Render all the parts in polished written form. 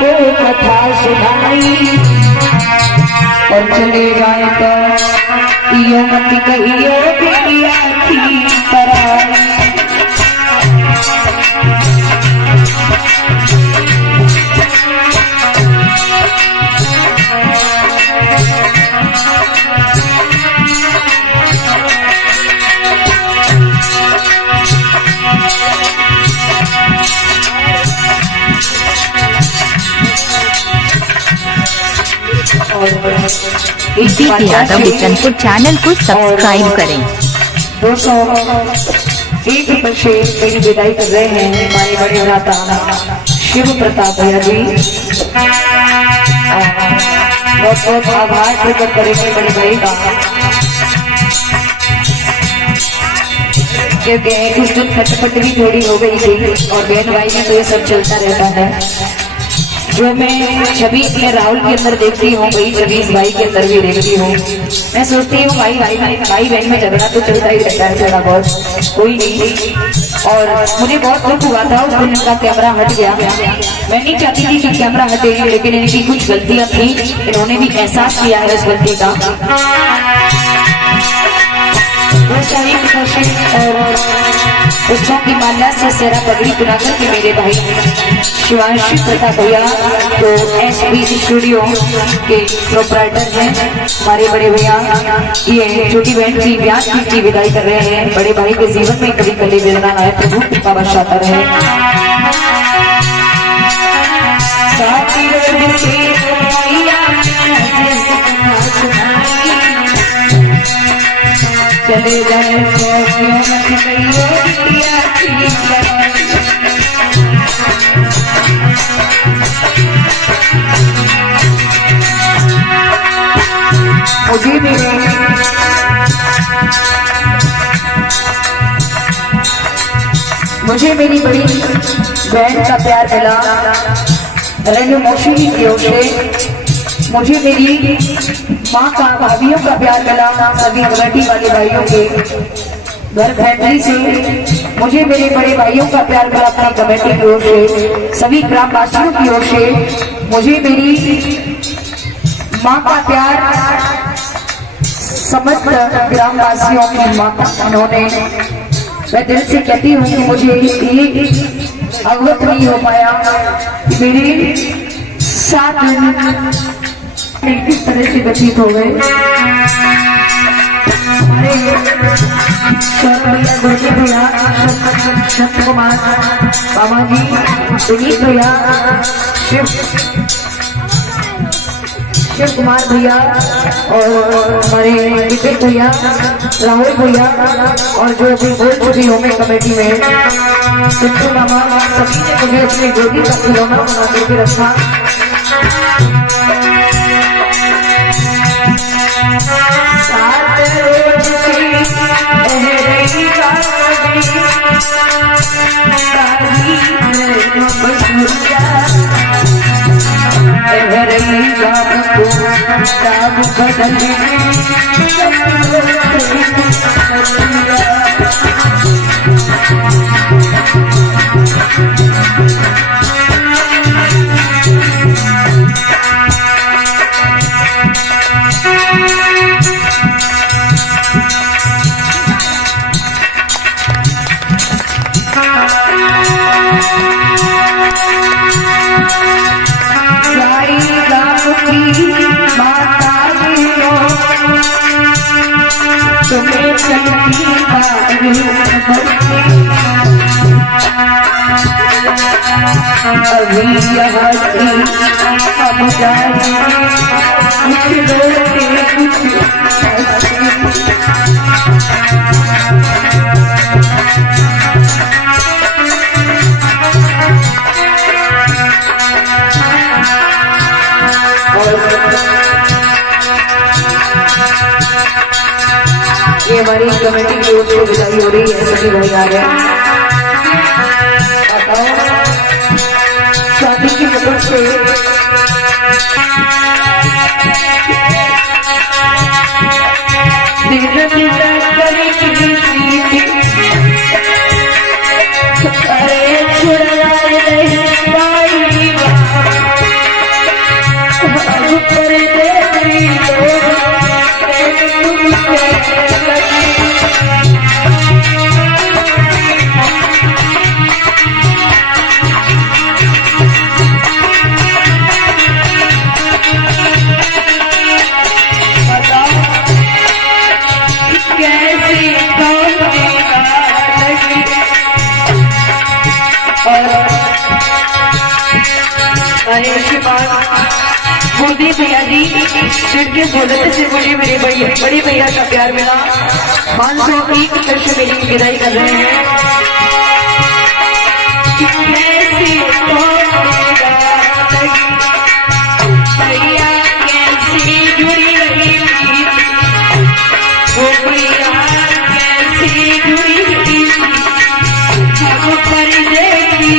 को कथा सुनाई और चले जाए तो यो मत कहियो बिटिया थी पराई। यादव बिचनपुर चैनल को सब्सक्राइब करें। 201 से मेरी विदाई कर रहे हैं हमारे बड़े भ्राता शिव प्रताप भैया जी। बहुत बहुत आभार प्रकट करेंगे बड़े भाई का, क्योंकि कुछ दिन खटपट भी थोड़ी हो गई थी और बहन भाई में तो ये सब चलता रहता है। जो मैं छवि अपने राहुल के अंदर देखती हूँ वही छवि इस भाई के अंदर भी देखती हूँ। मैं सोचती हूँ भाई बहन में झगड़ा तो चलता ही रहता है थोड़ा बहुत, कोई नहीं। और मुझे बहुत दुख हुआ था उस दिन इनका कैमरा हट गया। मैं नहीं चाहती थी कि कैमरा हटेगी, लेकिन इनकी कुछ गलतियां थी, इन्होंने भी एहसास किया है उस गलती का। और पुष्पों की माला से सेरा पगड़ी बनाकर के मेरे भाई शिवांशी प्रताप भैया तो एसबी स्टूडियो के प्रोपराइटर हैं हमारे बड़े भैया, ये छोटी बहन की ब्याह की विदाई कर रहे हैं। बड़े भाई के जीवन में कभी कली वेदना आए, प्रभु कृपा बरसाता रहे। चले जाए मुझे मेरी बड़ी बहन का प्यार मिला, रेणु मौसी की ओर से। मुझे मेरी माँ का, भाभीियों का प्यार मिला, सभी कमेटी वाले भाइयों के घर फैमिली से। मुझे मेरे बड़े भाइयों का प्यार मिला अपनी कमेटी की ओर से, सभी ग्रामवासियों की ओर से। मुझे मेरी माँ का प्यार समस्त ग्रामवासियों की माँ का उन्होंने, मैं दिल से कहती हूँ कि मुझे ये अवगत नहीं हो पाया मेरे 7 दिन किस तरह से व्यतीत हो गए। हमारे भैया शक्त कुमार बाबा जी, विनीत भैया, शिव कुमार भैया और हमारे विजय भैया, राहुल भैया और जो अभी बोल चुकी हूँ मैं कमेटी में सिद्धू मामा, सभी ने मुझे अपनी गोदी का खिलौना बना करके रखा। अभी यहाँ से हम जाएंगे कुछ रोते कुछ ये हमारी कमेटी की ओर से विदाई हो रही है। सभी भाई आ गए, शादी की मदद से अरे छुड़ाए नहीं पाई अरे उसके बाद गुरुदेव भैया जी जिनके बोलते से मुझे मेरे बड़े भैया का प्यार मिला 501 तरफ से मेरी विदाई कर रहे हैं। कैसे भैया कैसे जुड़ी रही वो भैया कैसे जुड़ी रही हम पर देखी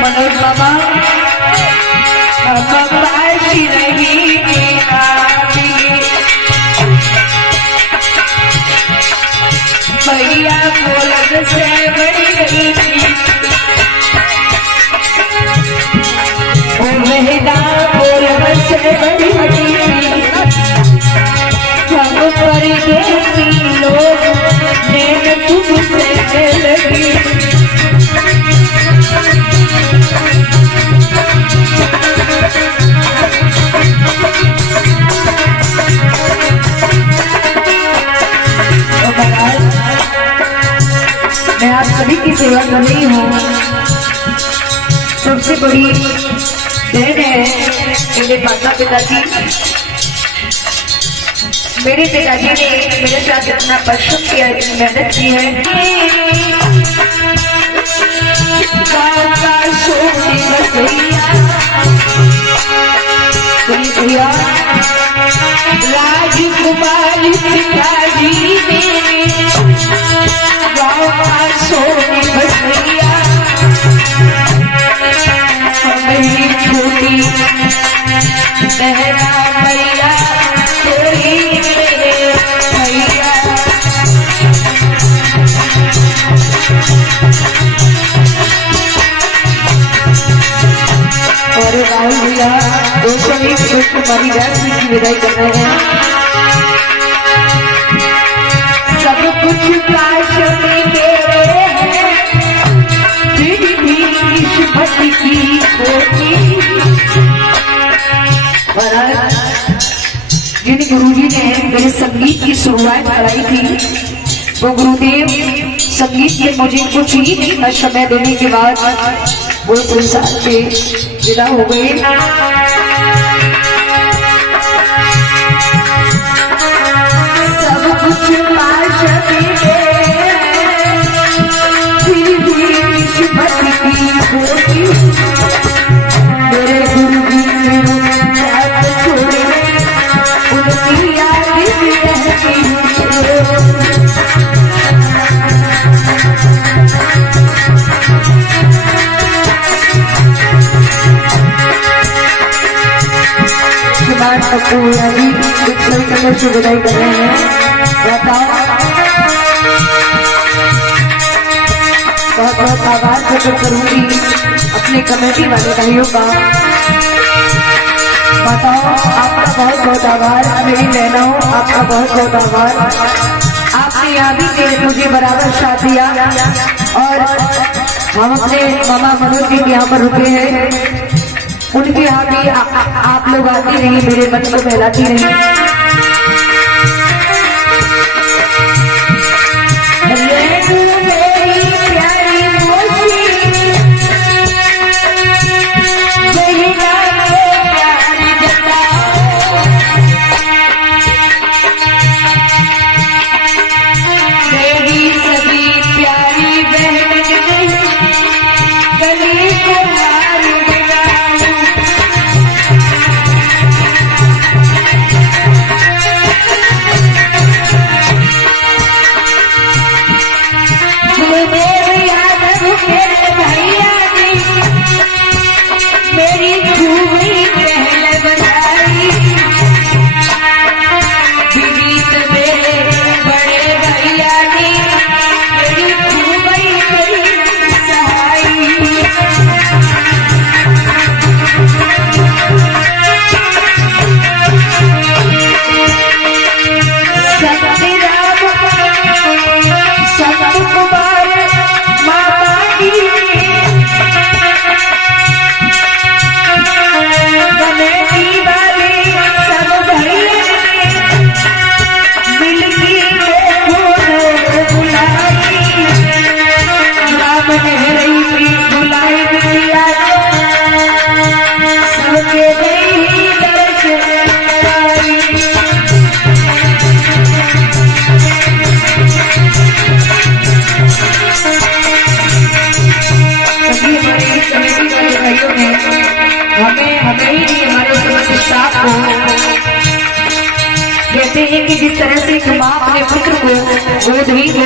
मनोज बाबा भैया बोलत से बड़ी गई मेहदा बोलत से बड़ी हम परदेसी लोग नैन तुमसे लगी मैं आप सभी की सेवा कर रही हूँ। सबसे बड़ी देन है मेरे माता पिताजी। मेरे पिताजी ने मेरे साथ इतना परिश्रम किया, इतनी मेहनत की है। भैया राजकुमारी पिताजी ने गाँव का सोने बसैया मेरी छोटी बहना भैया तेरी भैया और राहुल भैया 201 कुमारी व्यास जी की विदाई कर रहे हैं। सब कुछ काश में तेरे हैं फिर भी किस्मत की खोटी। जिन गुरुजी ने मेरे संगीत की शुरुआत कराई थी वो गुरुदेव संगीत के मुझे कुछ ही समय देने के बाद वो संसार से विदा हो गए। सब कुछ पाश फिर भी किस्मत की खोटी। मेरे गुरुजी साथ छोड़े उनकी याद में रहती हूँ। पूरा भी पिछले समय से विदाई कर रहे हैं। बहुत बहुत आभार प्रकट करूंगी अपने कमेटी वाले भाइयों का। माताओं आपका बहुत बहुत आभार, मेरी बहनों आपका बहुत बहुत आभार। आपने यहाँ भी मुझे बराबर साथ दिया और हम अपने मामा मनोज जी यहाँ पर रुके हैं। उनके यहाँ भी आप लोग आती रही, मेरे मन को बहलाती रही। मेरी प्यारी मेरी सभी प्यारी बहन गली को हार मिला।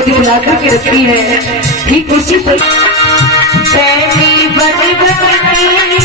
दिखला करके रखती है। ठीक उसी पर प्रेमी बन प्रेमी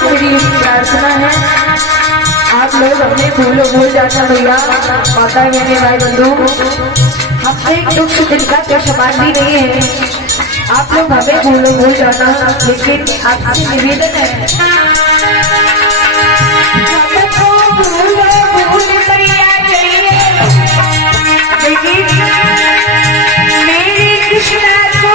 मेरी प्रार्थना है, आप लोग अपने भूल जाना भैया, माता बहने भाई बंधु, हमसे दुख दिन का कोई सवाल भी नहीं है। आप लोग हमें भूल जाना, लेकिन आपसे निवेदन है मेरी कृष्णा को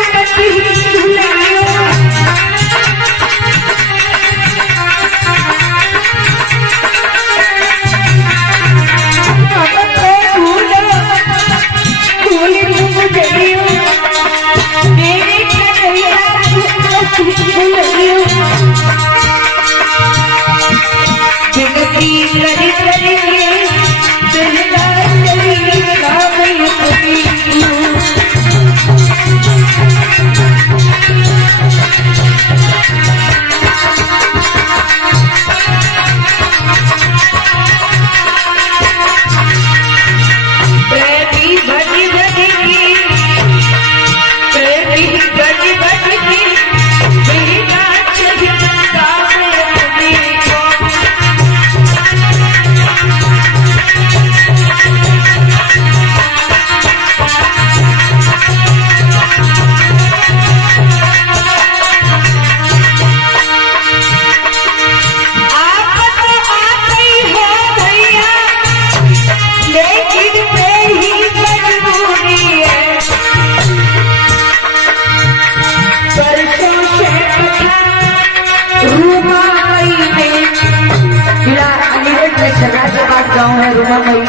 गाँव है रूमा मई,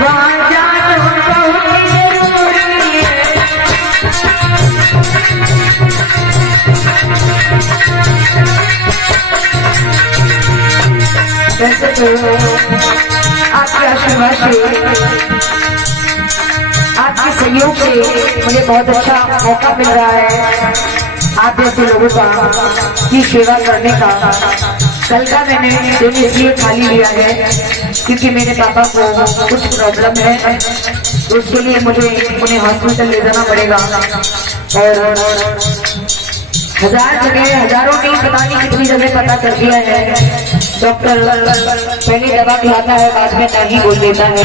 वहाँ जाना बहुत जरूरी है। वैसे तो आपके आशीर्वाद से, आपके सहयोग से मुझे बहुत अच्छा मौका मिल रहा है आप जैसे लोगों का की सेवा करने का। कल का मैंने दिन इसलिए खाली लिया है क्योंकि मेरे पापा को कुछ प्रॉब्लम है, तो उसके लिए मुझे उन्हें हॉस्पिटल ले जाना पड़ेगा। और 1000 जगह, हजारों नहीं पता नहीं कितनी जगह पता कर दिया है। डॉक्टर पहले दवा खिलाता है, बाद में नहीं बोल देता है।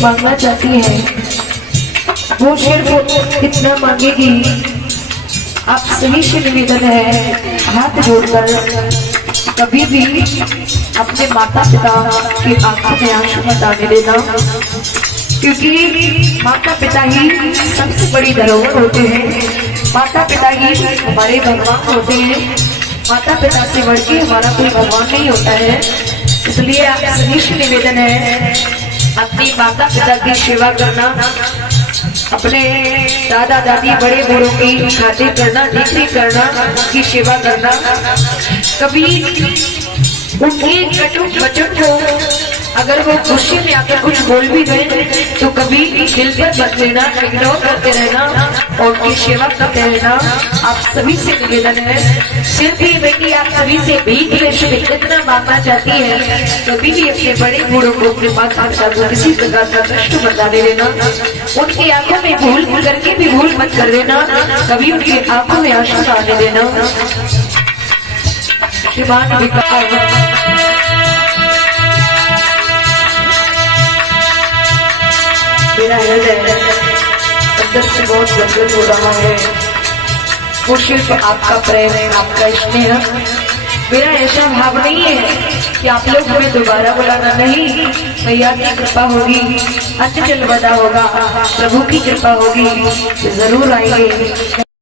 मांगना चाहती है वो सिर्फ इतना मांगेगी। आप सभी से निवेदन है हाथ जोड़कर कभी भी अपने माता पिता की आंखों में आंसू मत आने देना, क्योंकि माता पिता ही सबसे बड़ी धरोहर होते हैं। माता पिता ही हमारे भगवान होते हैं। माता पिता से बढ़ के हमारा कोई भगवान नहीं होता है। इसलिए आप सभी से निवेदन है अपनी माता पिता की सेवा करना, अपने दादा दादी बड़े बूढ़ों की खातिर करना, देखरेख करना, उनकी सेवा करना। कभी उनके कटु वचन को अगर वो गुस्से में आकर कुछ बोल भी गए तो कभी दिल पर मत लेना, इग्नोर करते रहना और उनकी सेवा करते रहना। आप सभी से निवेदन है, सिर्फ ये बेटी आप सभी से भीख इतना मांगना चाहती है, कभी भी अपने बड़े बूढ़ों को अपने माता पिता को किसी प्रकार का कष्ट बताने देना। उनकी आंखों में भूल करके भी भूल मत कर देना, कभी उनकी आंखों में आंसू न आने देना। श्रीमान मेरा हृदय अंदर से बहुत गदगद हो रहा है। वो सिर्फ आपका प्रेम है, आपका स्नेह। मेरा ऐसा भाव नहीं है कि आप लोग हमें दोबारा बुलाना, नहीं। मैया की कृपा होगी, अन्न जल बदा होगा, प्रभु की कृपा होगी, जरूर आएंगे।